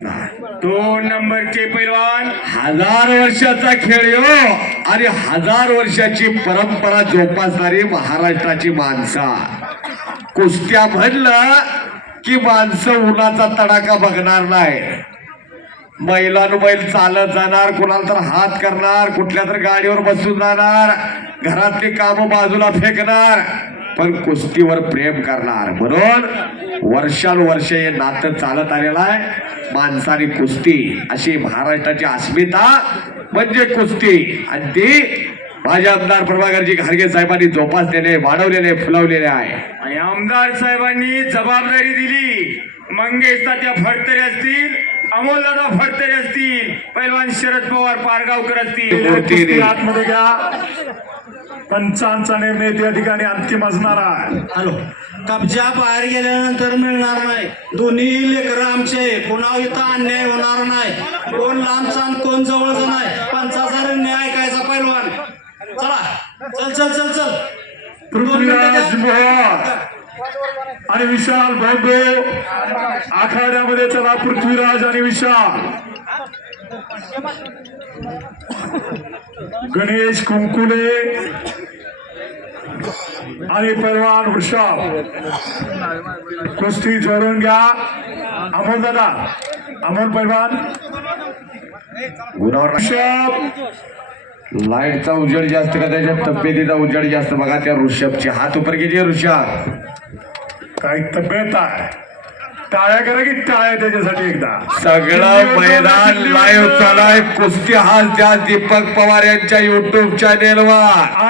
दोन नंबरचे पैलवान 1000 वर्षाचा खेळ हो आणि 1000 वर्षाची परंपरा जोपासणारी महाराष्ट्राची माणसा. कुस्त्या म्हणलं की माणसं उन्हाचा तडाखा बघणार नाही. बैल चालत जाणार, कोणाला तर हात करणार, कुठल्या तर गाडीवर बसून जाणार, घरातली कामं बाजूला फेकणार, पण कुस्तीवर प्रेम करणार. म्हणून वर्षानुवर्ष हे नातं चालत आलेलं आहे. माणसाने कुस्ती अशी महाराष्ट्राची अस्मिता म्हणजे कुस्ती, आणि ती माझे आमदार प्रभाकरजी घारगे साहेबांनी जोपासलेले, वाढवलेले, फुलवलेले आहे. आणि आमदार साहेबांनी जबाबदारी दिली. मंगेश तात्या फडतरे असतील, अमोलदादा फडतरे असतील, पैलवान शरद पवार पारगावकर असतील, आतमध्ये घ्या. पंचांचा निर्णय त्या ठिकाणी अंतिम असणार आहे. हॅलो, कब्जा बाहेर गेल्यानंतर मिळणार नाही. दोन्ही लेकरं आमचे, पुन्हा इथं अन्याय होणार नाही. कोण लांबचा आणि कोण जवळचा नाही. पंचाचा न्याय ऐकायचा पैलवान. चला, चल चल चल चल. पृथ्वीराज मोहोळ आणि विशाल भाऊ आखाड्यामध्ये. चला, पृथ्वीराज आणि विशाल. गणेश कुंकुले आणि पैलवान वृषभ कुस्ती जोडून घ्या. अमोल दादा, अमोल पैलवान, वृषभ. लाईटचा उजेड जास्त का त्याच्या तब्येतीचा उजेड जास्त? बघा त्या ऋषभचे हात उपर घ्यायचे. ऋषभ काही तब्येत आहे, टाळ्या करा की टाळ्या त्याच्यासाठी एकदा. सगळं मैदान लाईव्ह चालाय. कुस्ती हाच त्या दीपक पवार यांच्या युट्यूब चॅनेलवर.